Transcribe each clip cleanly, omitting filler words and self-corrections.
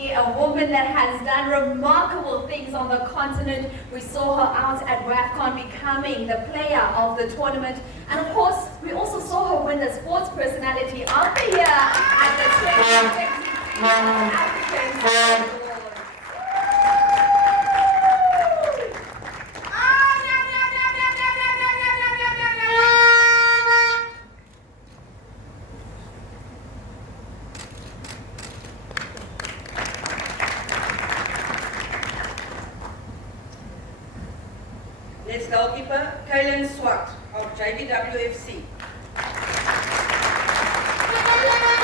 A woman that has done remarkable things on the continent. We saw her out at WAFCON becoming the player of the tournament. And of course, we also saw her win the Sports Personality of the Year at the 2022 African Awards. Next goalkeeper, Kaylin Swart of JBWFC.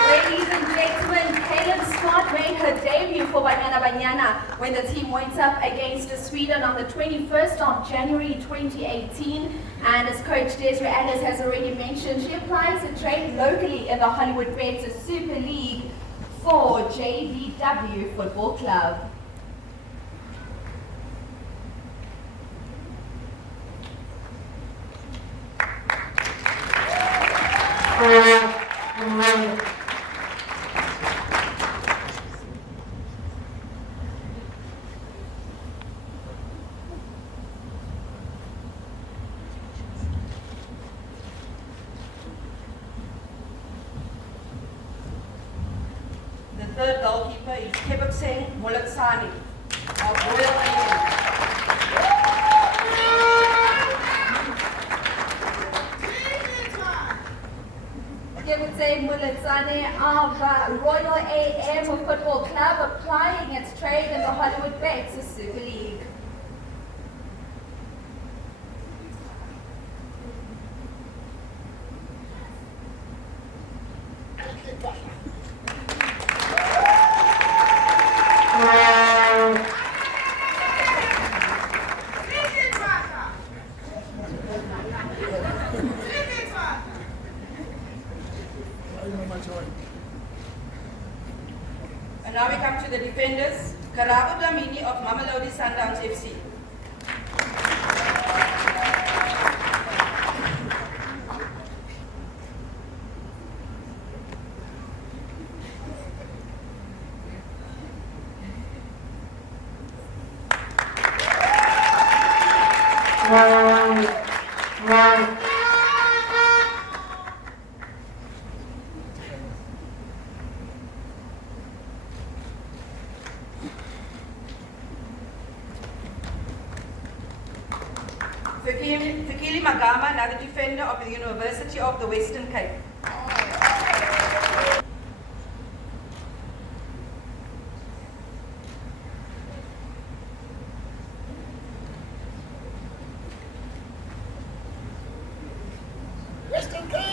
Ladies and gentlemen, Caleb Smart made her debut for Banyana Banyana when the team went up against Sweden on the 21st of January 2018. And as Coach Desiree Ellis has already mentioned, she applies to train locally in the Hollywood Bets Super League for JVW Football Club. The third goalkeeper is Kebuk Molatsani of Royal England. Kebuk Molatsani of Royal AM Football Club applying its trade in the Hollywood Bets Super League. And now we come to the defenders, Karabo Dlamini of Mamelodi Sundowns FC. Fikili Magama, another defender of the University of the Western Cape. Western Cape!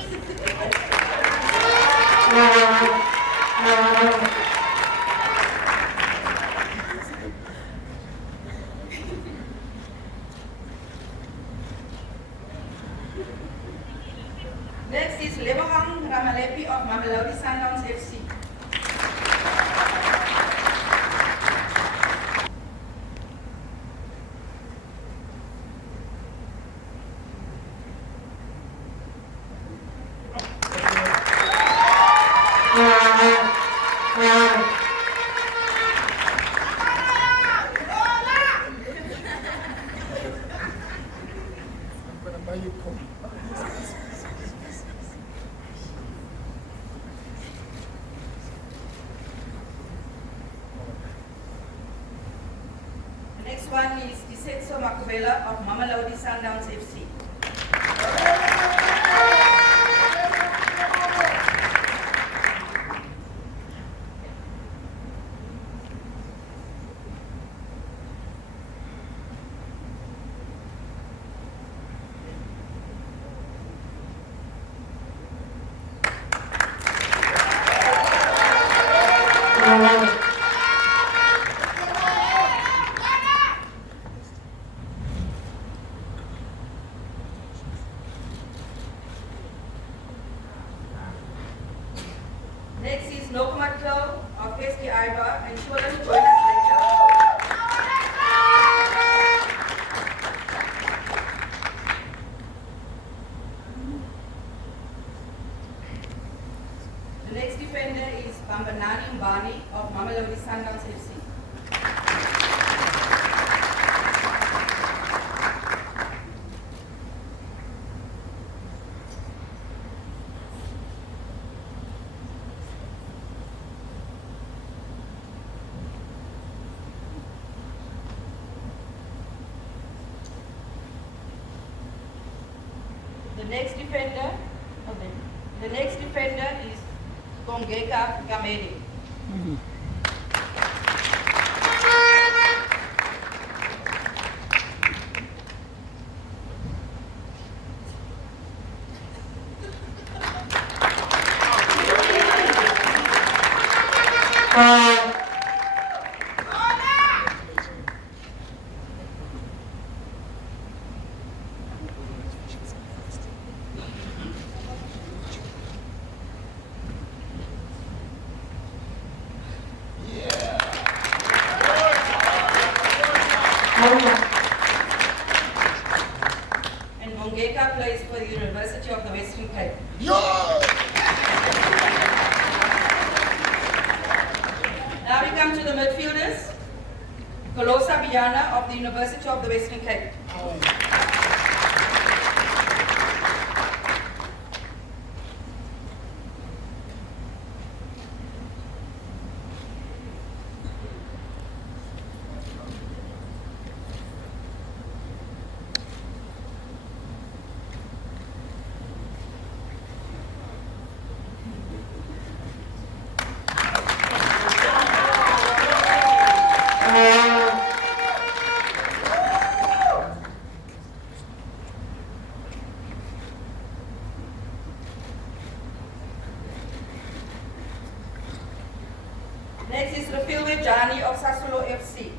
Next is Lebohang Ramalepi of Mamelodi Sundowns FC. I'm going to buy you coffee. The next one is Disetso Makubela of Mamelodi Sundowns FC. Next is Nokumatlo of SK Ibar, and she will join us later. The next defender is Bambanani Mbani of Mamelodi Sundowns. Sundowns FC. The next defender is Gongeka Gamedi. And Gongeka plays for the University of the Western Cape. Now we come to the midfielders. Kolosa Biyana of the University of the Western Cape. Next is Rafilwe Jani of Sassuolo FC.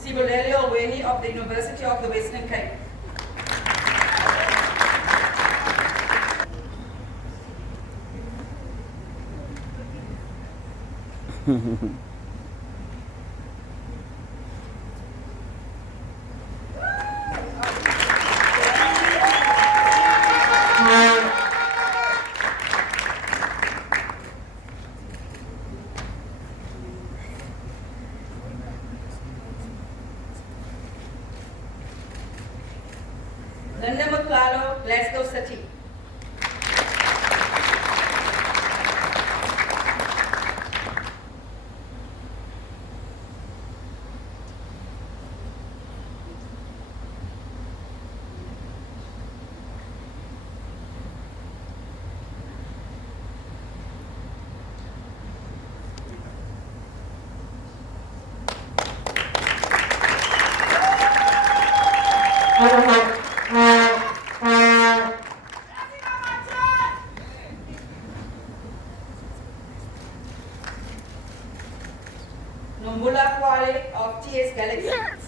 Sibuleli Olweni of the University of the Western Cape. Linda Muklalo, Glasgow City. Nombula Kwale of TS Galaxy. Yes.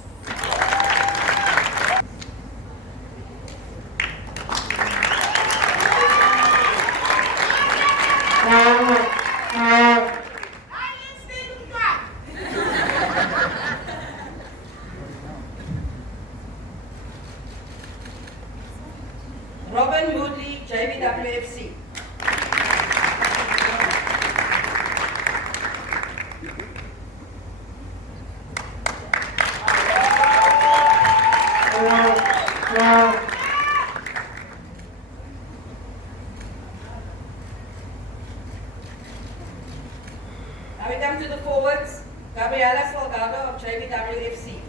Robin Moodley, JBWFC. Now we come to the forwards. Gabriela Salgado of JBWFC.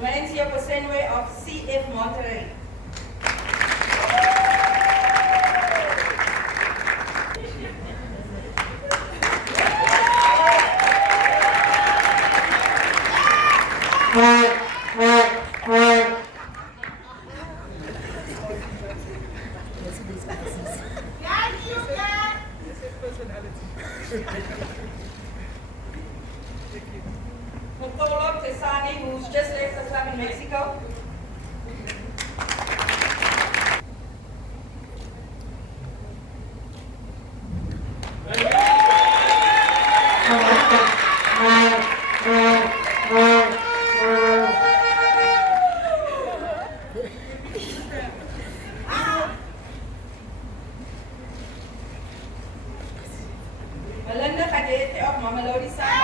Jumanencia Posenwe of CF Monterrey. Mutolo Tesani, who's just left the club in Mexico. Melinda Gadete of Mamelodi Sundowns.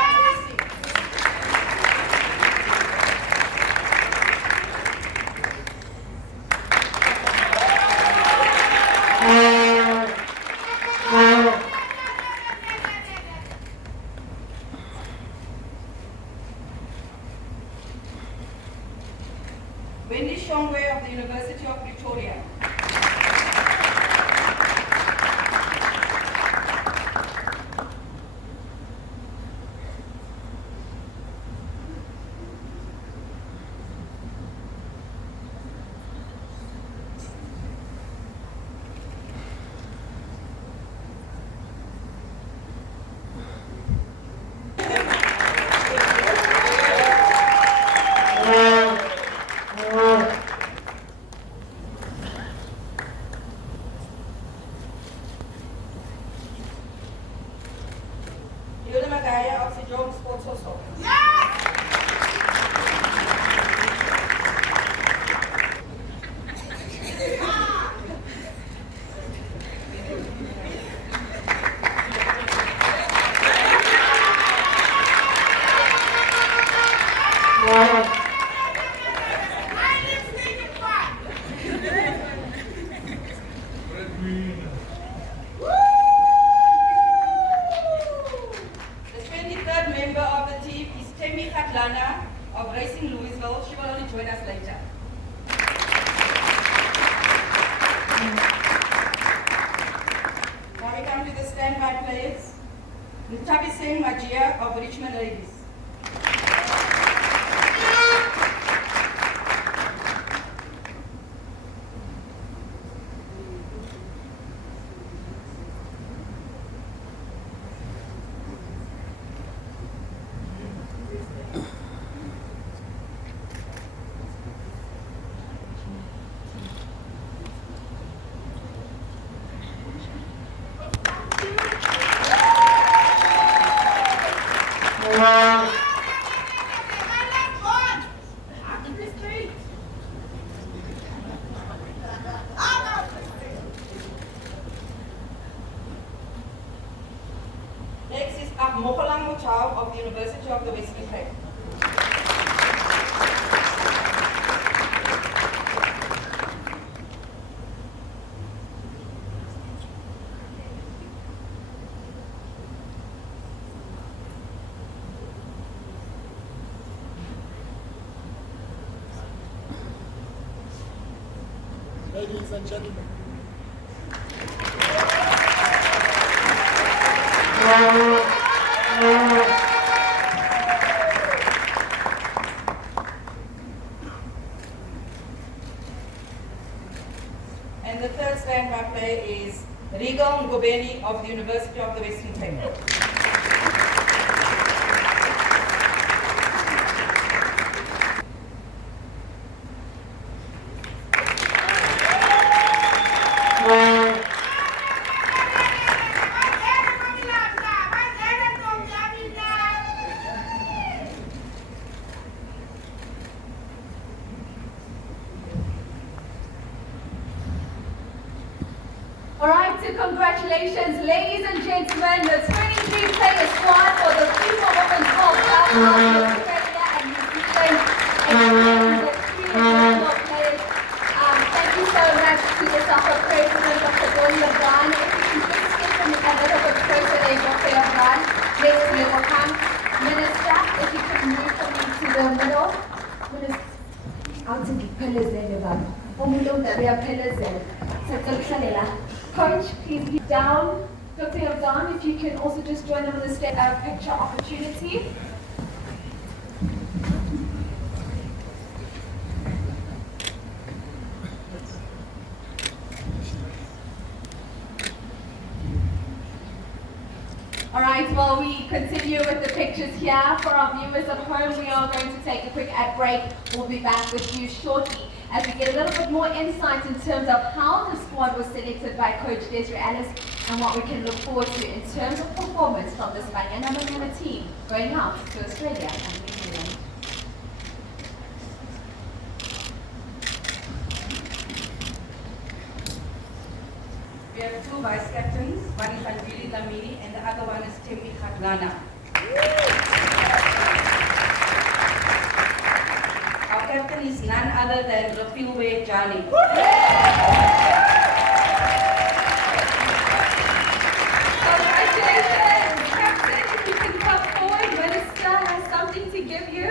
Wendy Shongwe of the University of Pretoria. Hilda Magaya of the Jones Sports Hostel. The 23rd member of the team is Temi Katlana of Racing Louisville. She will only join us later. Now we come to the standby players. Ntabi Singh Majia of Richmond Ladies. Next is Mokolang Mochao of the University of the Western Cape. Ladies and gentlemen. And the third standby player is Regal Ngobeni of the University of the Western Cape. All right, so congratulations, ladies and gentlemen, the 23-player squad for the FIFA Women's World Cup of Australia and New Zealand. And the three global players. Thank you so much to the SAFA president, Dr. Bonnie LeBron. If you can just give them a little bit closer there, Dr. LeBron. Next, we will come. Minister, if you could move for me to the middle. Minister. Pelezele baba. Umulunga we are Pelezele. Coach, please be down. Dr. Yabdan, if you can also just join them on the stage picture opportunity. Alright, well we continue with the pictures here. For our viewers at home, we are going to take a quick ad break. We'll be back with you shortly as we get a little bit more insight in terms of how the squad was selected by Coach Desiree Ellis and what we can look forward to in terms of performance from this Banyana Banyana team going out to Australia and New Zealand. We have two vice captains. One is Anjali Lamini and the other one is Temi Khatlana. Our captain is none other than Rafiwe Jani. Congratulations, Captain. If you can come forward, Minister has something to give you.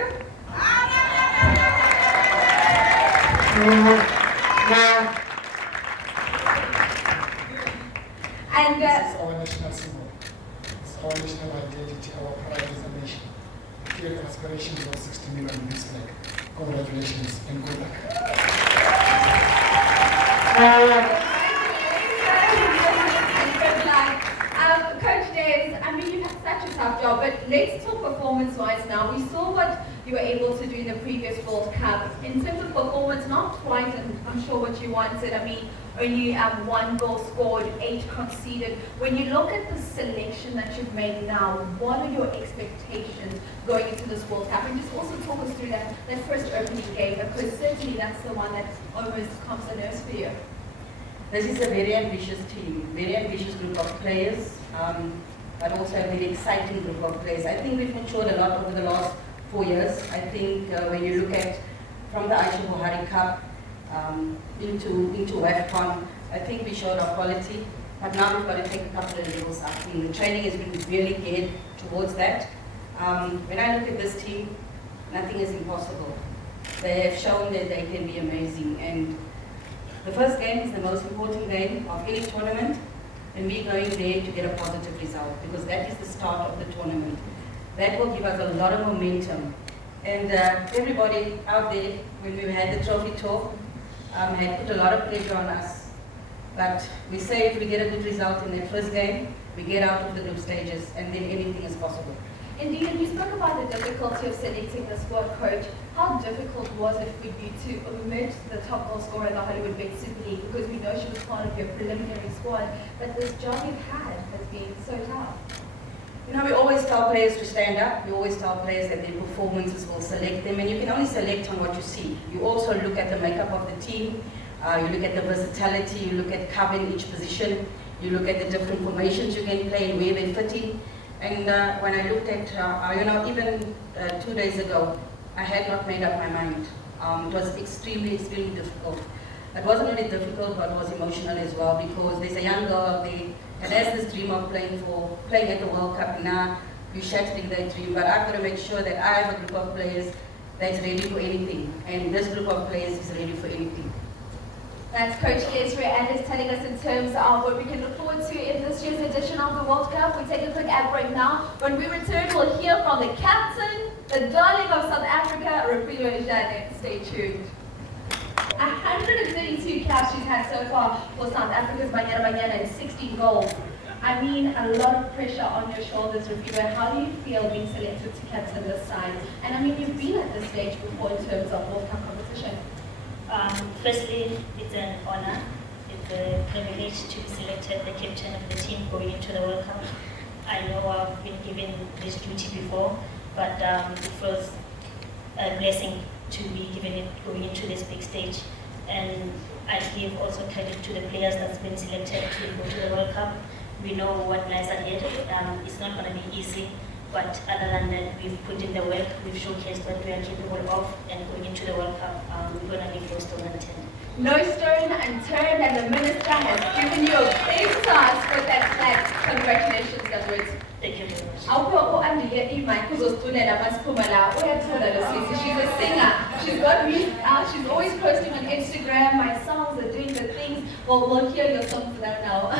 And This is our national symbol. It's our national identity, our pride as a nation. The clear aspirations of 60 million in this flag. Congratulations and good luck. Coach Dave, I mean, you've had such a tough job, but let's talk performance-wise now. We saw what you were able to do in the previous World Cup. In terms of performance, not quite, and I'm sure what you wanted. I mean, only 1 goal scored, 8 conceded. When you look at the selection that you've made now, what are your expectations going into this World Cup? And just also talk us through that first opening game, because certainly that's the one that almost comes the nerves for you. This is a very ambitious team, very ambitious group of players, but also a very exciting group of players. I think we've matured a lot over the last 4 years. I think when you look at from the Aisha Buhari Cup into WAFCON, I think we showed our quality, but now we've got to take a couple of levels up. I mean, the training has been really geared towards that. When I look at this team, nothing is impossible. They have shown that they can be amazing, and the first game is the most important game of any tournament, and we're going there to get a positive result because that is the start of the tournament. That will give us a lot of momentum. And everybody out there, when we had the trophy talk, had put a lot of pressure on us. But we say if we get a good result in that first game, we get out of the group stages, and then anything is possible. Indeed, and you spoke about the difficulty of selecting the squad, Coach. How difficult was it for you to omit the top goal scorer in the Hollywood Big Super League, because we know she was part of your preliminary squad, but this job you've had has been so tough? You know, we always tell players to stand up. We always tell players that their performances will select them, and you can only select on what you see. You also look at the makeup of the team, you look at the versatility, you look at covering each position, you look at the different formations you can play and where they fit in. And when I looked at, even 2 days ago, I had not made up my mind. It was extremely, extremely difficult. It wasn't only difficult, but it was emotional as well, because there's a young girl out there that has this dream of playing at the World Cup. Now, you're shattering that dream, but I've got to make sure that I have a group of players that's ready for anything, and this group of players is ready for anything. That's Coach Desiree Ellis telling us in terms of what we can look forward to in this year's edition of the World Cup. We take a quick ad break now. When we return, we'll hear from the captain, the darling of South Africa, Rafiwe Jane. Stay tuned. 132 caps she's had so far for South Africa's Banyana Banyana and 16 goals. I mean, a lot of pressure on your shoulders, Rafiwe. How do you feel being selected to captain this side? And I mean, you've been at this stage before in terms of World Cup competition. Firstly, it's an honor, it's a privilege to be selected the captain of the team going into the World Cup. I know I've been given this duty before, but it was a blessing to be given it going into this big stage. And I give also credit to the players that's been selected to go to the World Cup. We know what lies ahead. It's not going to be easy. But other than that, we've put in the work, we've showcased what we are capable of, and going into the World Cup, we're going to be close to 110. No stone unturned, and the minister has given you a big task with that flag. Congratulations, Gazwit. Thank you very much. Awukho andiye i-mic uzosiculela masiphuma la. Uyathola lo sisi. She's a singer. She's got music out. She's always posting on Instagram. My songs are doing the things. Well, we'll hear your songs now.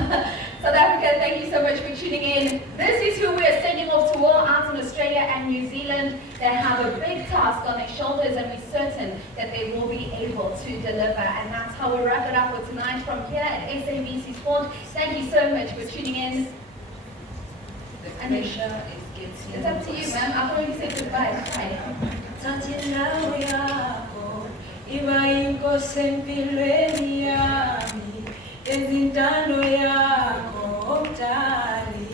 South Africa, thank you so much for tuning in. This is who we are sending off to war out in Australia and New Zealand. They have a big task on their shoulders, and we're certain that they will be able to deliver. And that's how we wrap it up for tonight from here at SABC Sport. Thank you so much for tuning in. The pressure is getting... It's up to you, ma'am. I've already said goodbye. Bye. Tatinawe yako, iba inkosi empilweni yami, ezintando yakho Mdali,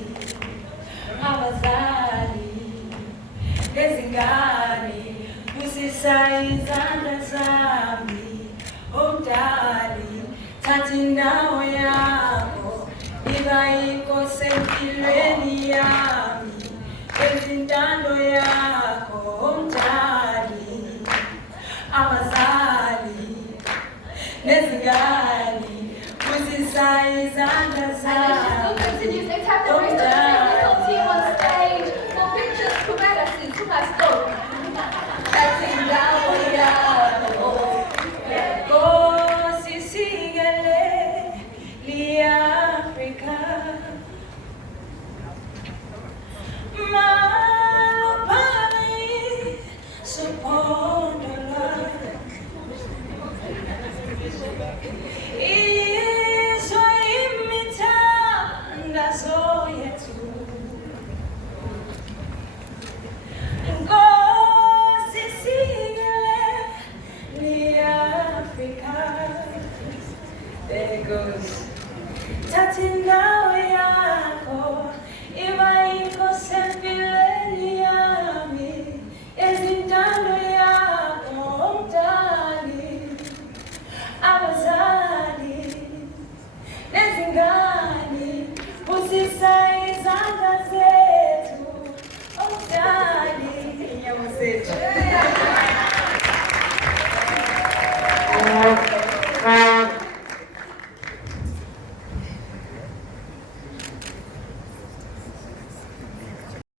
abazali, nezingane, busisa izandla zami, Mdali, tatinawe yako, iba inkosi empilweni yami, ezintando yakho Mdali, abazali, nezingane, busisa izandla And she still zami, continues. Let's have the rest of the technical team on stage for pictures. Kumela Sisumasto. That's in Nkosi sigele li-Afrika, maluphayi supondolo, izwe imithandazo yethu. Nkosi sigele li-Afrika. There it goes. Tatinawe yako, iba inkosi empilweni yami, ezintando yakho Mdali, abazali, nezingane, busisa